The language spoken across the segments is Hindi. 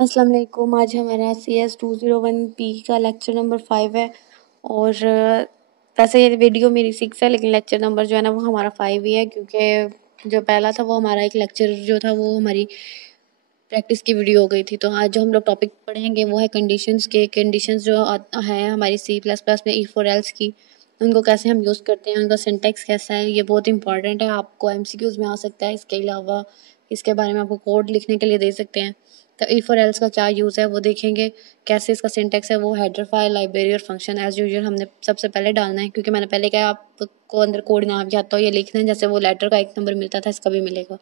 अस्सलाम वालेकुम। आज हमारा CS 201P का लेक्चर नंबर 5 है और वैसे ये वीडियो मेरी 6 है, लेकिन लेक्चर नंबर जो है ना वो हमारा 5 ही है, क्योंकि जो पहला था वो हमारा एक लेक्चर जो था वो हमारी प्रैक्टिस की वीडियो हो गई थी। तो आज जो हम लोग टॉपिक पढ़ेंगे वो है कंडीशंस के। कंडीशंस जो हैं हमारी C++ में if और else की, उनको कैसे हम यूज़ करते हैं, उनका सिंटैक्स कैसा है, ये बहुत इंपॉर्टेंट है। आपको MCQs में आ सकता है। इसके अलावा इसके बारे में आपको कोड लिखने के लिए दे सकते हैं। तो if और else का क्या यूज़ है वो देखेंगे, कैसे इसका सिंटैक्स है। वो हेडर फाइल, लाइब्रेरी और फंक्शन एज यूजुअल हमने सबसे पहले डालना है, क्योंकि मैंने पहले कहा आपको अंदर कोड ना भी आता हो ये लिखना है, जैसे वो लेटर का 1 नंबर मिलता था इसका भी मिलेगा।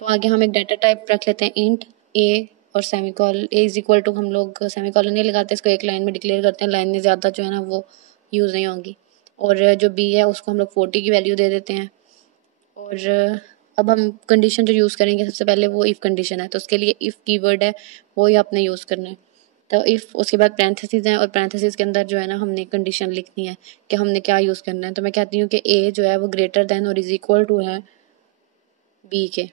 तो आगे हम एक डाटा टाइप रख लेते हैं इंट ए और semicolon A is equal to, हम लोग सेमीकॉलन नहीं लगाते, इसको एक लाइन में डिक्लेयर करते हैं। लाइन में ज़्यादा जो है ना वो यूज़ नहीं होगी। और जो बी है उसको हम लोग 40 की वैल्यू दे देते हैं। और अब हम कंडीशन जो यूज़ करेंगे सबसे पहले वो इफ़ कंडीशन है, तो उसके लिए इफ़ कीवर्ड है वो ही आपने यूज़ करना है। तो इफ़, उसके बाद पैरेंथेसिस है और पैरेंथेसिस के अंदर जो है ना हमने कंडीशन लिखनी है कि हमने क्या यूज़ करना है। तो मैं कहती हूँ कि ए जो है वो ग्रेटर देन और इज इक्वल टू है बी के।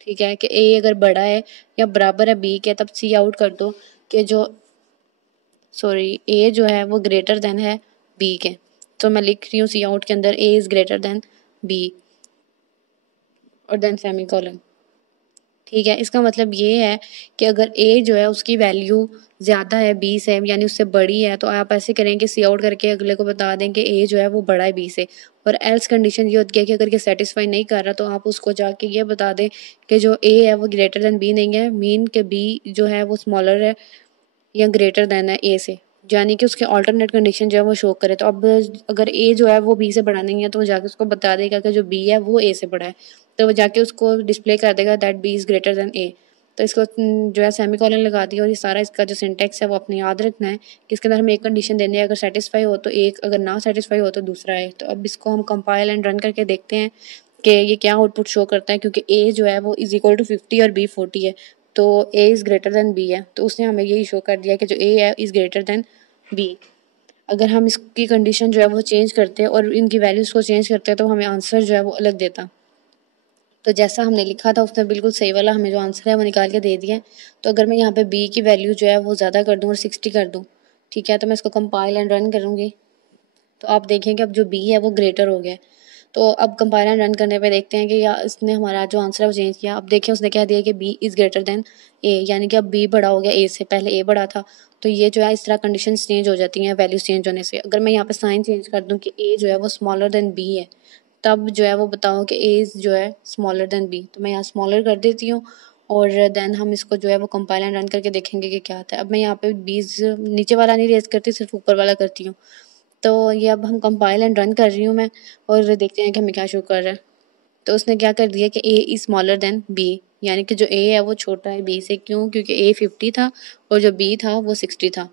ठीक है, कि ए अगर बड़ा है या बराबर है बी के, तब सी आउट कर दो कि जो ए जो है वो ग्रेटर देन है बी के। तो मैं लिख रही हूँ सी आउट के अंदर ए इज ग्रेटर देन बी और देन सेमीकोलन। ठीक है, इसका मतलब ये है कि अगर ए जो है उसकी वैल्यू ज़्यादा है बी से, यानी उससे बड़ी है, तो आप ऐसे करें कि सी आउट करके अगले को बता दें कि ए जो है वो बड़ा है बी से। और एल्स कंडीशन ये होती है कि अगर ये सेटिस्फाई नहीं कर रहा तो आप उसको जाके ये बता दें कि जो ए है वो ग्रेटर देन बी नहीं है, मीन के बी जो है वो स्मॉलर है या ग्रेटर देन है ए से, यानी कि उसके ऑल्टरनेट कंडीशन जो है वो शो करे। तो अब अगर ए जो है वो बी से बड़ा नहीं है तो वो जाके उसको बता देगा कि जो बी है वो ए से बड़ा है, तो वो जाके उसको डिस्प्ले कर देगा that B is greater than A. तो इसको जो है सेमीकोलन लगा दिया। और ये सारा इसका जो सिंटेक्स है वो अपने याद रखना है कि इसके अंदर हमें एक कंडीशन देनी है, अगर सेटिस्फाई हो तो एक, अगर ना सेटिस्फाई हो तो दूसरा है। तो अब इसको हम कंपाइल एंड रन करके देखते हैं कि ये क्या आउटपुट शो करता है, क्योंकि ए जो है वो इज इक्वल टू 50 और बी 40 है, तो A is greater than B है। तो उसने हमें यही शो कर दिया कि जो ए है इज़ ग्रेटर देन बी। अगर हम इसकी कंडीशन जो है वो चेंज करते हैं और इनकी वैल्यूज़ को चेंज करते हैं तो हमें आंसर जो है वो अलग देता। तो जैसा हमने लिखा था उसने बिल्कुल सही वाला हमें जो आंसर है वो निकाल के दे दिया है। तो अगर मैं यहाँ पे बी की वैल्यू जो है वो ज़्यादा कर दूँ और 60 कर दूँ, ठीक है, तो मैं इसको कंपाइल एंड रन करूँगी, तो आप देखेंगे अब जो बी है वो ग्रेटर हो गया है। तो अब कंपाइल एंड रन करने पे देखते हैं कि या इसने हमारा जो आंसर है वो चेंज किया। अब देखिए उसने कह दिया कि बी इज़ ग्रेटर देन ए, यानी कि अब बी बड़ा हो गया ए से, पहले ए बड़ा था। तो ये जो है इस तरह कंडीशन चेंज हो जाती हैं वैल्यूज चेंज होने से। अगर मैं यहाँ पे साइन चेंज कर दूँ कि ए जो है वो स्मॉलर देन बी है, तब जो है वो बताओ कि ए जो है स्मॉलर देन बी, तो मैं यहाँ स्मॉलर कर देती हूँ। और देन हम इसको जो है वो कंपाइल एंड रन करके देखेंगे कि क्या आता है। अब मैं यहाँ पे बीज नीचे वाला नहीं रेज करती, सिर्फ ऊपर वाला करती हूँ। तो ये अब हम कंपाइल एंड रन कर रही हूँ मैं, और देखते हैं कि हमें क्या शो कर रहा है। तो उसने क्या कर दिया कि A is smaller than B, यानी कि जो ए है वो छोटा है बी से। क्यों? क्योंकि ए 50 था और जो बी था वो 60 था।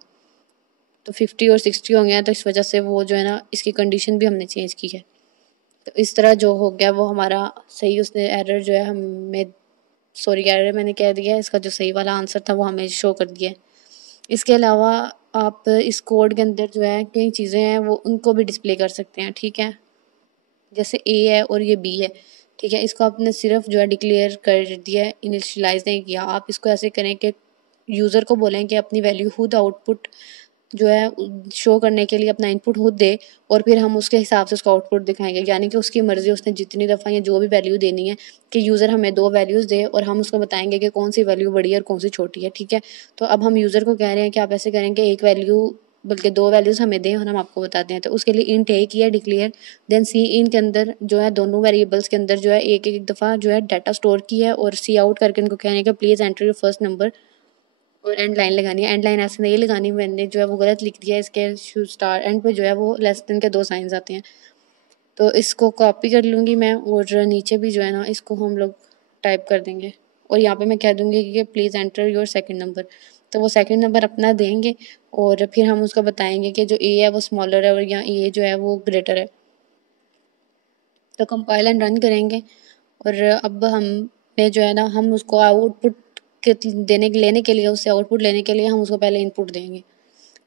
तो 50 और 60 हो गया, तो इस वजह से वो जो है ना इसकी कंडीशन भी हमने चेंज की है। तो इस तरह जो हो गया वो हमारा सही, उसने एरर जो है हमें, एरर मैंने कह दिया, इसका जो सही वाला आंसर था वो हमें शो कर दिया है। इसके अलावा आप इस कोड के अंदर जो है कई चीज़ें हैं वो उनको भी डिस्प्ले कर सकते हैं। ठीक है, जैसे ए है और ये बी है, ठीक है, इसको आपने सिर्फ जो है डिक्लेयर कर दिया है, इनिशियलाइज नहीं किया। आप इसको ऐसे करें कि यूज़र को बोलें कि अपनी वैल्यू खुद आउटपुट जो है शो करने के लिए अपना इनपुट खुद दे, और फिर हम उसके हिसाब से उसका आउटपुट दिखाएंगे। यानी कि उसकी मर्ज़ी, उसने जितनी दफ़ा या जो भी वैल्यू देनी है, कि यूज़र हमें 2 वैल्यूज़ दे और हम उसको बताएंगे कि कौन सी वैल्यू बड़ी है और कौन सी छोटी है। ठीक है, तो अब हम यूज़र को कह रहे हैं कि आप ऐसे करें कि एक वैल्यू बल्कि 2 वैल्यूज़ हमें दें और हम आपको बताते हैं। तो उसके लिए इंट ए किया डिक्लेयर, देन सी इन के अंदर जो है दोनों वेरिएबल्स के अंदर जो है एक एक दफ़ा जो है डाटा स्टोर किया है, और सी आउट करके उनको कहने का please enter your first number, और एंड लाइन लगानी है। एंड लाइन ऐसे नहीं लगानी, मैंने जो है वो गलत लिख दिया है। इसके स्टार एंड पे जो है वो लेस देन के 2 साइंस आते हैं। तो इसको कॉपी कर लूँगी मैं, और नीचे भी जो है ना इसको हम लोग टाइप कर देंगे, और यहाँ पे मैं कह दूँगी कि please enter your second number. तो वो सेकंड नंबर अपना देंगे और फिर हम उसको बताएंगे कि जो ए है वो स्मॉलर है और यहाँ ए जो है वो ग्रेटर है। तो कंपाइल एंड रन करेंगे, और अब हम में जो है ना हम उसको आउटपुट के लेने के लिए, उससे आउटपुट लेने के लिए हम उसको पहले इनपुट देंगे।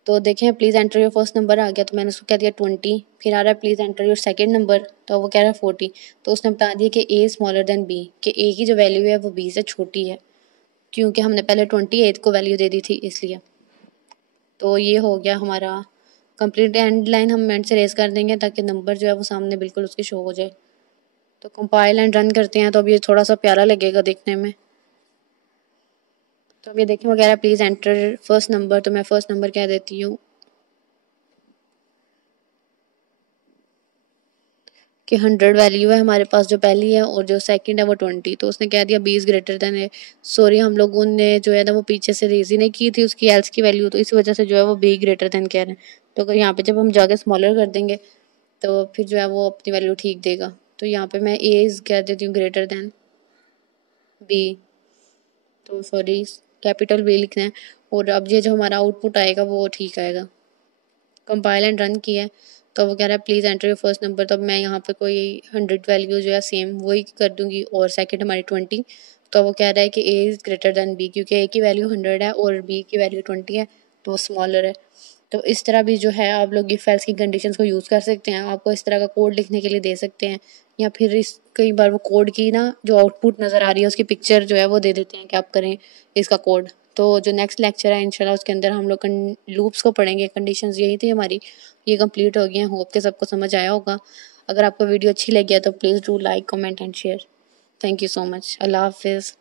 तो देखें please enter your first number आ गया, तो मैंने उसको कह दिया 20। फिर आ रहा है please enter your second number, तो वो कह रहा है 40। तो उसने बता दिया कि ए स्मॉलर देन बी, कि ए की जो वैल्यू है वो बी से छोटी है। क्योंकि हमने पहले 28 को वैल्यू दे दी थी इसलिए। तो ये हो गया हमारा कंप्लीट। एंड लाइन हम एंड से रेस कर देंगे ताकि नंबर जो है वो सामने बिल्कुल उसके शो हो जाए। तो कंपाइल एंड रन करते हैं तो अब ये थोड़ा सा प्यारा लगेगा देखने में। तो अब ये देखें वो कह रहा है प्लीज़ एंटर फर्स्ट नंबर, तो मैं फर्स्ट नंबर कह देती हूँ कि 100 वैल्यू है हमारे पास जो पहली है, और जो सेकंड है वो 20। तो उसने कह दिया 20 ग्रेटर देन है। सॉरी हम लोगों ने जो है ना वो पीछे से रेज ही नहीं की थी उसकी एल्स की वैल्यू, तो इस वजह से जो है वो बी ग्रेटर देन कह रहे हैं। तो अगर यहाँ पे जब हम जाके स्मॉलर कर देंगे तो फिर जो है वो अपनी वैल्यू ठीक देगा। तो यहाँ पे मैं ए कह देती हूँ ग्रेटर देन बी, तो सॉरी कैपिटल बी लिखना है। और अब ये जो हमारा आउटपुट आएगा वो ठीक आएगा। कंपाइल एंड रन किया है तो वो कह रहा है please enter your first number. तो अब मैं यहाँ पे कोई 100 वैल्यू जो है सेम वही कर दूंगी, और सेकंड हमारी 20। तो वो कह रहा है कि A is greater than B, क्योंकि ए की वैल्यू 100 है और बी की वैल्यू 20 है तो वो स्मॉलर है। तो इस तरह भी जो है आप लोग इफ एल्स की कंडीशंस को यूज़ कर सकते हैं। आपको इस तरह का कोड लिखने के लिए दे सकते हैं, या फिर इस कई बार वो कोड की ना जो आउटपुट नज़र आ रही है उसकी पिक्चर जो है वो दे देते हैं कि आप करें इसका कोड। तो जो नेक्स्ट लेक्चर है इंशाल्लाह उसके अंदर हम लोग लूप्स को पढ़ेंगे। कंडीशंस यही थी हमारी, ये कंप्लीट हो गई हैं। होप के सबको समझ आया होगा। अगर आपको वीडियो अच्छी लगी है तो please do like comment and share. Thank you so much. अल्लाह हाफिज़।